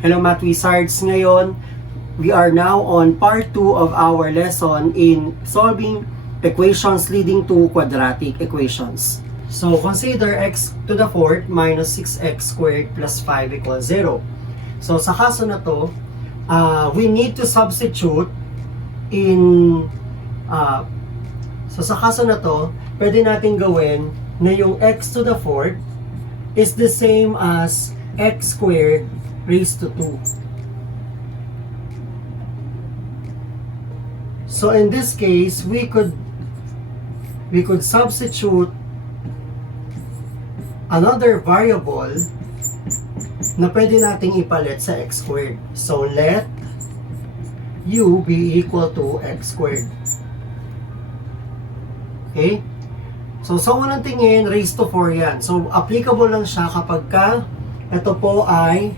Hello Math Wizards! Ngayon, we are now on part 2 of our lesson in solving equations leading to quadratic equations. So, consider x to the 4th minus 6x squared plus 5 equals 0. So, sa kaso na to, we need to substitute in... so, sa kaso na to, pwede natin gawin na yung x to the 4th is the same as x squared raised to 2. So in this case, we could substitute another variable na pwede nating ipalit sa x squared. So let u be equal to x squared. Okay? So sa unang tingin, raised to 4 yan. So applicable lang siya kapag ka ito po ay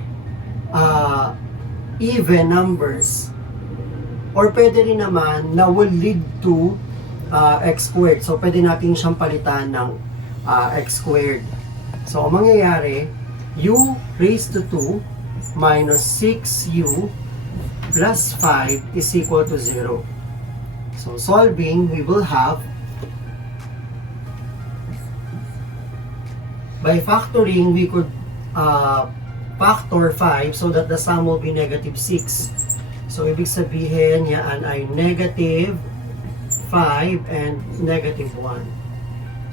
even numbers, or pwede rin naman na will lead to x squared. So pwede natin siyang palitan ng x squared. So ang mangyayari, u raised to 2 minus 6u plus 5 is equal to 0. So solving, we will have, by factoring, we could factor 5 so that the sum will be negative 6. So, ibig sabihin, yan ay negative 5 and negative 1.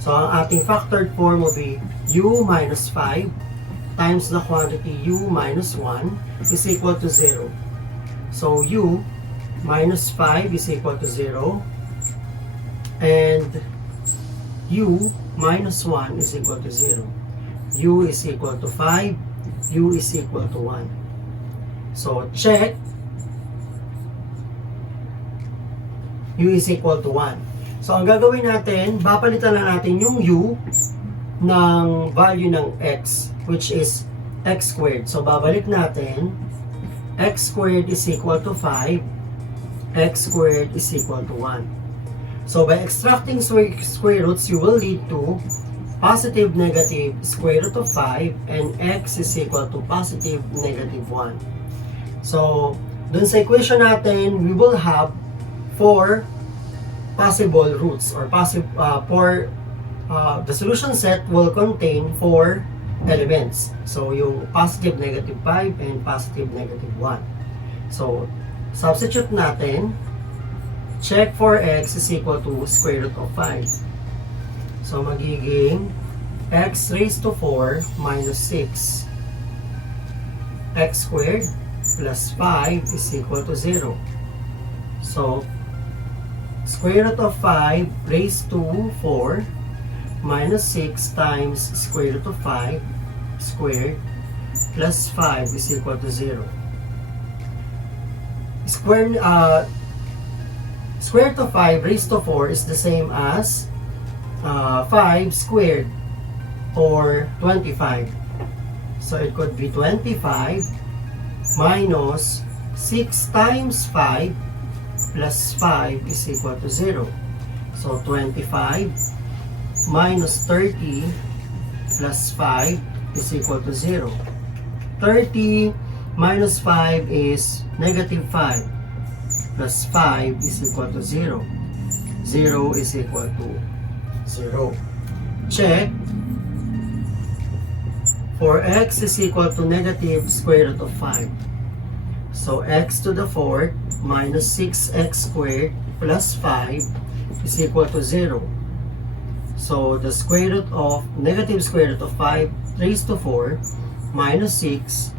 So, ang ating factored form will be u minus 5 times the quantity u minus 1 is equal to 0. So, u minus 5 is equal to 0 and u minus 1 is equal to 0. U is equal to 5, u is equal to 1. So, check. U is equal to 1. So, ang gagawin natin, papalitan lang natin yung u ng value ng x, which is x squared. So, babalik natin, x squared is equal to 5, x squared is equal to 1. So, by extracting square roots, you will lead to positive negative square root of 5 and x is equal to positive negative 1. So, dun sa equation natin, we will have 4 possible roots, or the solution set will contain 4 elements. So, yung positive negative 5 and positive negative 1. So, substitute natin, check for x is equal to square root of 5. So, magiging x raised to 4 minus 6 x squared plus 5 is equal to 0. So, square root of 5 raised to 4 minus 6 times square root of 5 squared plus 5 is equal to 0. Square root of 5 raised to 4 is the same as 5 squared, or 25. So it could be 25 minus 6 times 5 plus 5 is equal to 0. So 25 minus 30 plus 5 is equal to 0. 30 minus 5 is negative 5 plus 5 is equal to 0. 0 is equal to 0. Check. For x is equal to negative square root of 5. So, x to the 4th minus 6x squared plus 5 is equal to 0. So, the square root of negative square root of 5 raised to 4 minus 6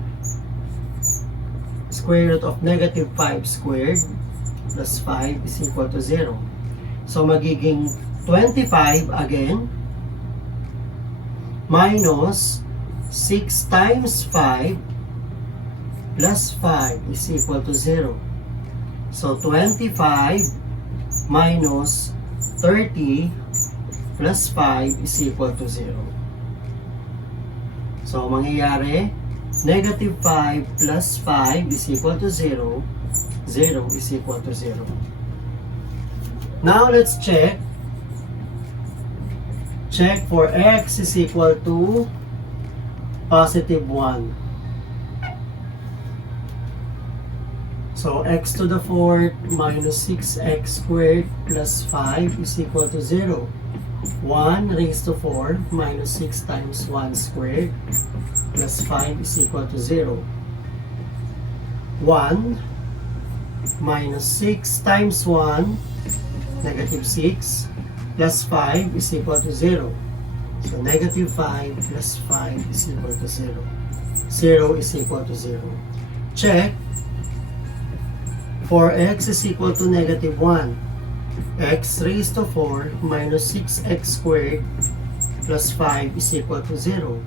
square root of negative 5 squared plus 5 is equal to 0. So, magiging 25 again minus 6 times 5 plus 5 is equal to 0. So 25 minus 30 plus 5 is equal to 0. So mangyayari, negative 5 plus 5 is equal to 0. 0 is equal to 0. Now let's check. Check for x is equal to positive 1. So, x to the 4th minus 6x squared plus 5 is equal to 0. 1 raised to 4 minus 6 times 1 squared plus 5 is equal to 0. 1 minus 6 times 1, negative 6, plus 5 is equal to 0. So, negative 5 plus 5 is equal to 0. 0 is equal to 0. Check. For x is equal to negative 1. X raised to 4 minus 6x squared plus 5 is equal to 0.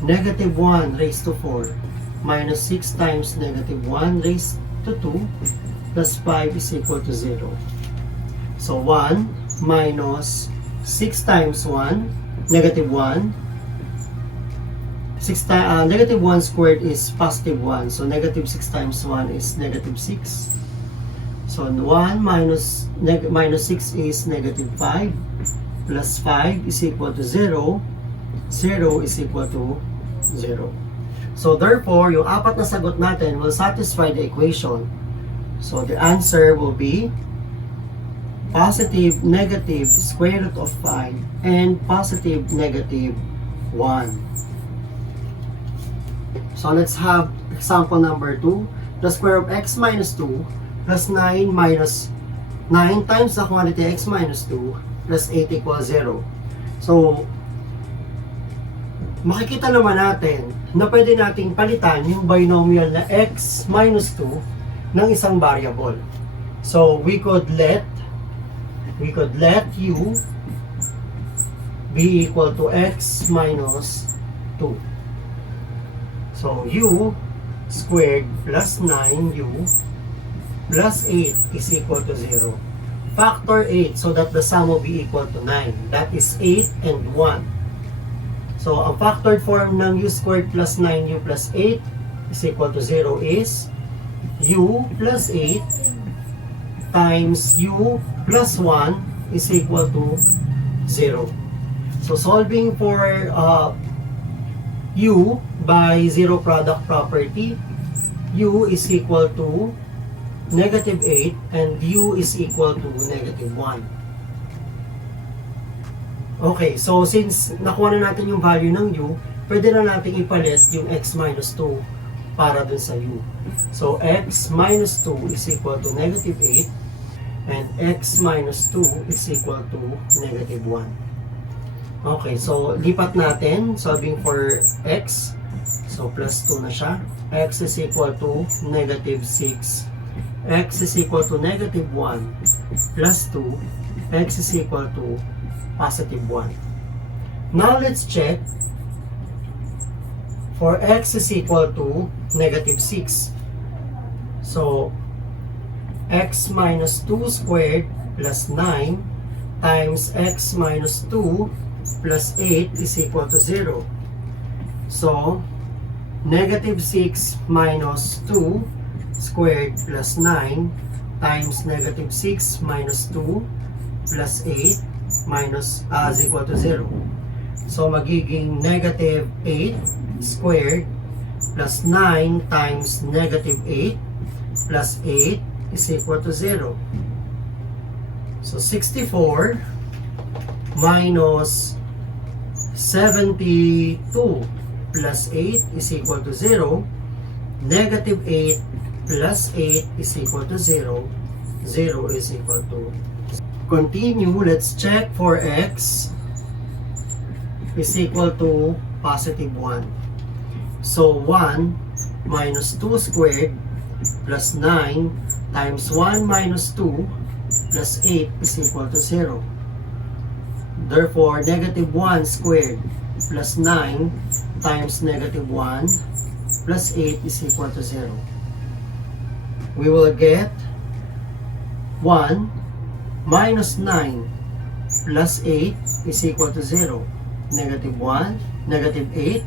Negative 1 raised to 4 minus 6 times negative 1 raised to 2 plus 5 is equal to 0. So 1 minus 6 times 1, negative 1. Negative 1 squared is positive 1. So negative 6 times 1 is negative 6. So 1 minus 6 is negative 5. Plus 5 is equal to 0. 0 is equal to 0. So therefore, yung apat na sagot natin will satisfy the equation. So the answer will be positive, negative, square root of 5, and positive, negative 1. So let's have example number 2. The square of x minus 2 plus 9 minus 9 times the quantity x minus 2 plus 8 equals 0. So, makikita naman natin na pwede nating palitan yung binomial na x minus 2 ng isang variable. So, we could let u be equal to x minus 2. So, u squared plus 9u plus 8 is equal to 0. Factor 8 so that the sum will be equal to 9. That is 8 and 1. So, ang factored form ng u squared plus 9u plus 8 is equal to 0 is u plus 8 times u plus 1 is equal to 0. So, solving for u by zero product property, u is equal to negative 8 and u is equal to negative 1. Okay, so since nakuha na natin yung value ng u, pwede na natin ipalit yung x minus 2 para dun sa u. So x minus 2 is equal to negative 8 and x minus 2 is equal to negative 1. Okay, so lipat natin, solving for x. So plus 2 na siya. X is equal to negative 6. X is equal to negative 1 plus 2. X is equal to positive 1. Now let's check for x is equal to negative 6. So x minus 2 squared plus 9 times x minus 2 plus 8 is equal to 0. So, negative 6 minus 2 squared plus 9 times negative 6 minus 2 plus 8 minus is equal to 0. So, magiging negative 8 squared plus 9 times negative 8 plus 8 is equal to 0. So, 64 minus 72 plus 8 is equal to 0. Negative 8 plus 8 is equal to 0. 0 is equal to. Continue. Let's check for x is equal to positive 1. So 1 minus 2 squared plus 9 times 1 minus 2 plus 8 is equal to 0. Therefore, negative 1 squared plus 9 times negative 1 plus 8 is equal to 0. We will get 1 minus 9 plus 8 is equal to 0. Negative 1, negative 8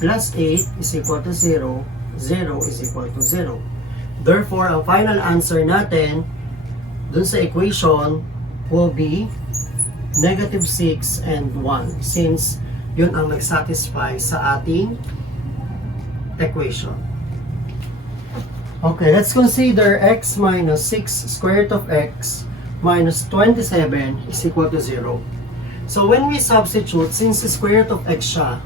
plus 8 is equal to 0. 0 is equal to 0. Therefore, ang final answer natin dun sa equation will be negative 6 and 1 since yun ang nag-satisfy sa ating equation. Okay, let's consider x minus 6 square root of x minus 27 is equal to 0. So when we substitute, since square root of x siya,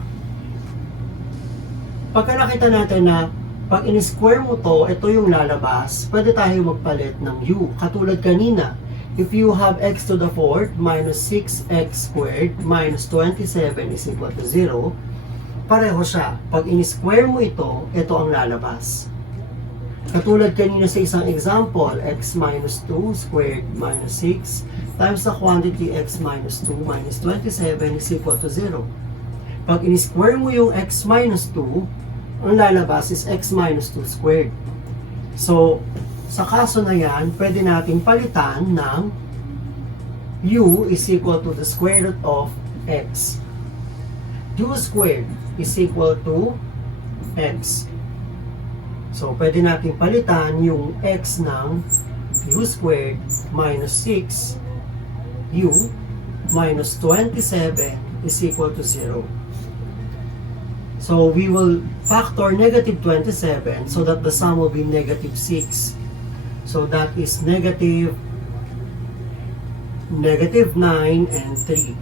pagka nakita natin na pag in-square mo to, ito yung lalabas, pwede tayo magpalit ng u. Katulad kanina, if you have x to the fourth minus 6x squared minus 27 is equal to 0, pareho siya. Pag in-square mo ito ang lalabas. Katulad kanina sa isang example, x minus 2 squared minus 6 times the quantity x minus 2 minus 27 is equal to 0. Pag in-square mo yung x minus 2, ang lalabas is x minus 2 squared. So, sa kaso na yan, pwede natin palitan ng u is equal to the square root of x. U squared is equal to x. So, pwede natin palitan yung x ng u squared minus 6 u minus 27 is equal to 0. So, we will factor negative 27 so that the sum will be negative 6. So, that is negative 9, and 3.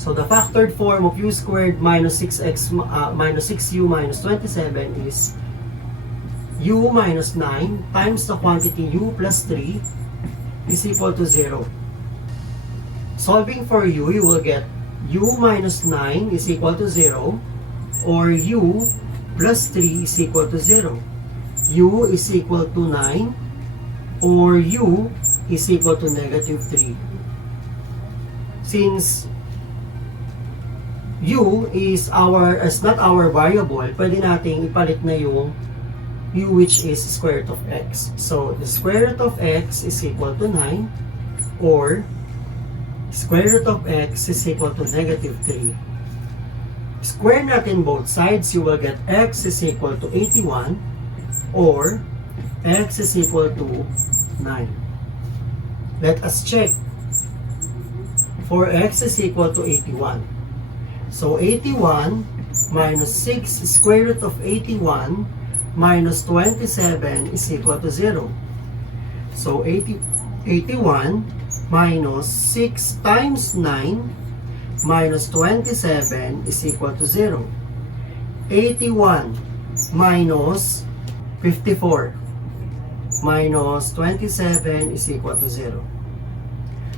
So, the factored form of u squared minus 6x minus 6u minus 27 is u minus 9 times the quantity u plus 3 is equal to 0. Solving for u, you will get u minus 9 is equal to 0 or u plus 3 is equal to 0. U is equal to 9 or u is equal to negative 3. Since u is not our variable, pwede nating ipalit na yung u which is square root of x. So, the square root of x is equal to 9 or square root of x is equal to negative 3. Square natin both sides, you will get x is equal to 81 or x is equal to 9. Let us check. For x is equal to 81. So 81 minus 6 square root of 81 minus 27 is equal to 0. So 81 minus 6 times 9 minus 27 is equal to 0. 81 minus 54 minus 27 is equal to 0.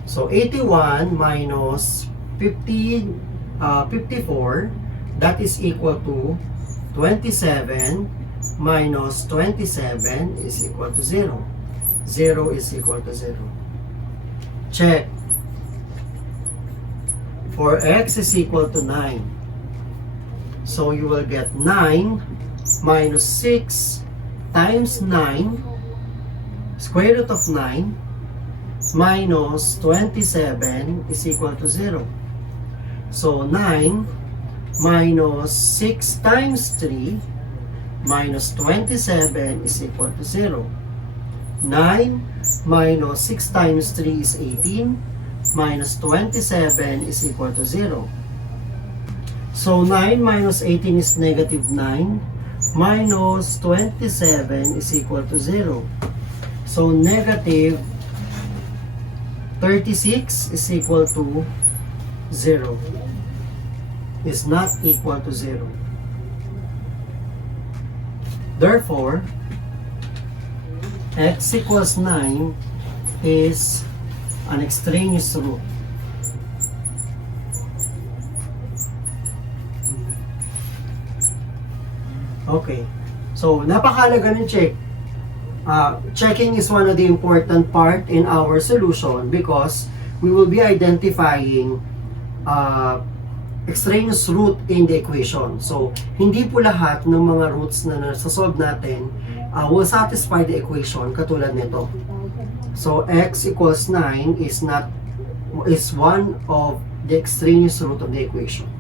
So 81 minus 54, that is equal to 27 minus 27 is equal to 0. 0 is equal to 0. Check. For x is equal to 9. So you will get 9 minus 6 times 9, square root of 9, minus 27 is equal to 0. So 9 minus 6 times 3 minus 27 is equal to 0. 9 minus 6 times 3 is 18, minus 27 is equal to 0. So 9 minus 18 is negative 9, minus 27 is equal to 0. So negative 36 is equal to 0. Is not equal to 0. Therefore, x equals 9 is an extraneous root. Okay. So, napakahalaga ng check. Checking is one of the important part in our solution because we will be identifying extraneous root in the equation. So, hindi po lahat ng mga roots na nasa-solve natin will satisfy the equation katulad nito. So, x equals 9 is one of the extraneous root of the equation.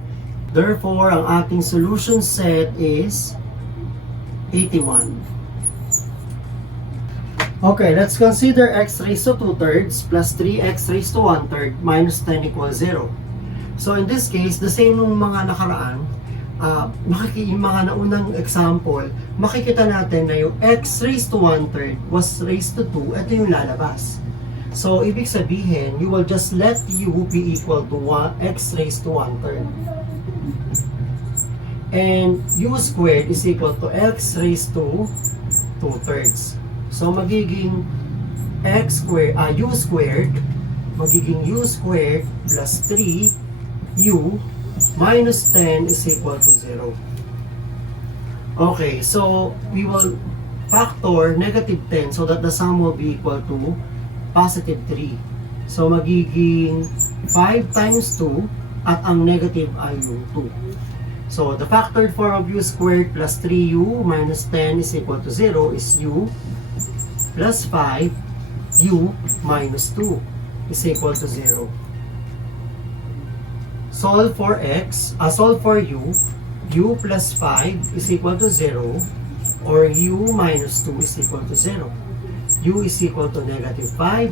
Therefore, ang ating solution set is 81. Okay, let's consider x raised to 2/3 plus 3x raised to 1/3 minus 10 equals 0. So in this case, the same nung mga nakaraan, yung mga naunang example, makikita natin na yung x raised to 1/3 was raised to 2, ito yung lalabas. So, ibig sabihin, you will just let u be equal to x raised to 1/3. And u squared is equal to x raised to 2/3. So, magiging u squared, magiging u squared plus 3u minus 10 is equal to 0. Okay, so we will factor negative 10 so that the sum will be equal to positive 3. So, magiging 5 times 2 at ang negative ay yung 2. So, the factored form of u squared plus 3u minus 10 is equal to 0 is u plus 5 u minus 2 is equal to 0. Solve for solve for u plus 5 is equal to 0 or u minus 2 is equal to 0. U is equal to negative 5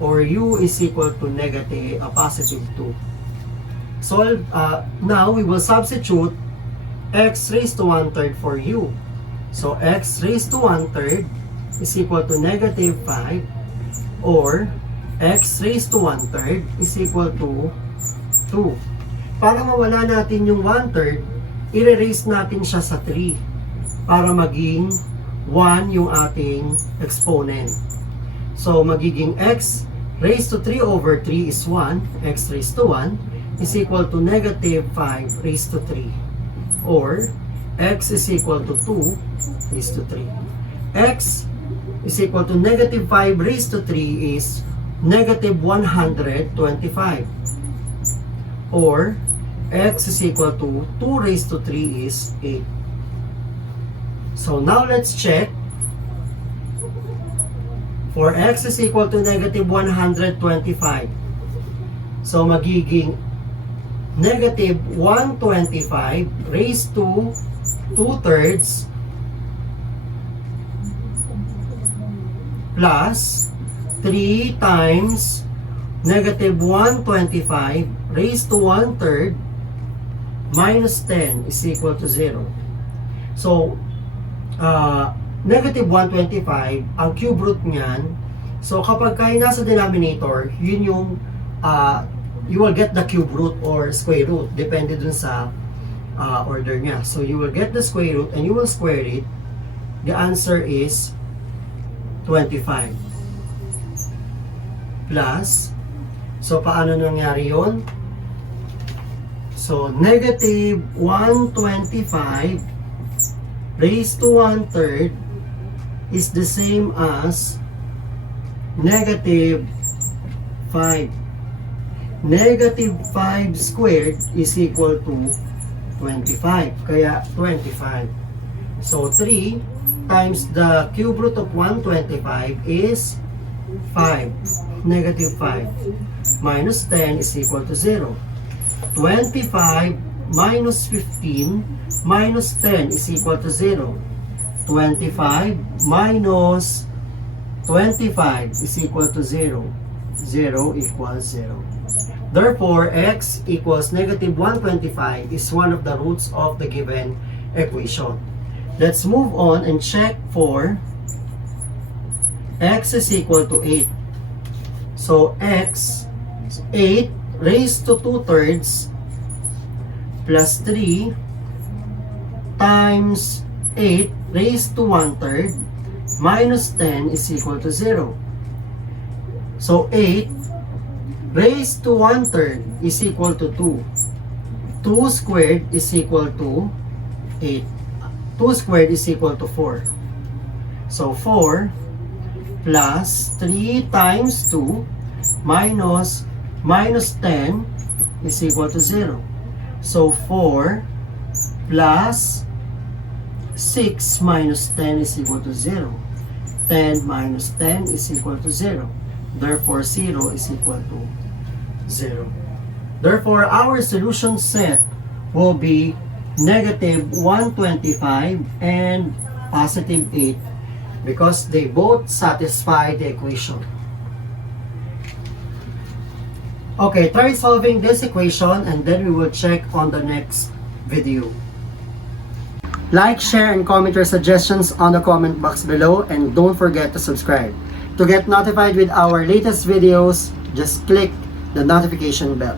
or u is equal to positive 2. Solve, now we will substitute x raised to 1/3 for u. So x raised to 1/3 is equal to negative 5 or x raised to 1/3 is equal to 2. Para mawala natin yung 1/3, i-raise natin siya sa 3 para maging 1 yung ating exponent. So, magiging x raised to 3 over 3 is 1. X raised to 1 is equal to negative 5 raised to 3. Or, x is equal to 2 raised to 3. X is equal to negative 5 raised to 3 is negative 125. Or, x is equal to 2 raised to 3 is 8. So now let's check. For x is equal to negative 125. So magiging negative 125 raised to 2/3 plus 3 times negative 125 raised to 1/3 minus 10 is equal to 0. So, negative 125, ang cube root niyan, so kapag kayo nasa denominator, yun yung, you will get the cube root or square root, depende dun sa order niya. So, you will get the square root and you will square it. The answer is 25. Plus, so paano nangyari yun? So, negative 125 raised to 1/3 is the same as negative 5. Negative 5 squared is equal to 25. Kaya 25. So 3 times the cube root of 125 is 5. Negative 5. Minus 10 is equal to 0. 25 minus 15 minus 10 is equal to 0. 25 minus 25 is equal to 0. 0 equals 0. Therefore, x equals negative 125 is one of the roots of the given equation. Let's move on and check for x is equal to 8. So, x is 8 raised to 2/3 plus 3 times 8 raised to 1/3 minus 10 is equal to 0. So 8 raised to 1/3 is equal to 2. 2 squared is equal to 8. 2 squared is equal to 4. So 4 plus 3 times 2 minus 10 is equal to 0. So 4 plus 6 minus 10 is equal to 0. 10 minus 10 is equal to 0. Therefore, 0 is equal to 0. Therefore, our solution set will be negative 125 and positive 8 because they both satisfy the equation. Okay, try solving this equation and then we will check on the next video. Like, share, and comment your suggestions on the comment box below, and don't forget to subscribe. To get notified with our latest videos, just click the notification bell.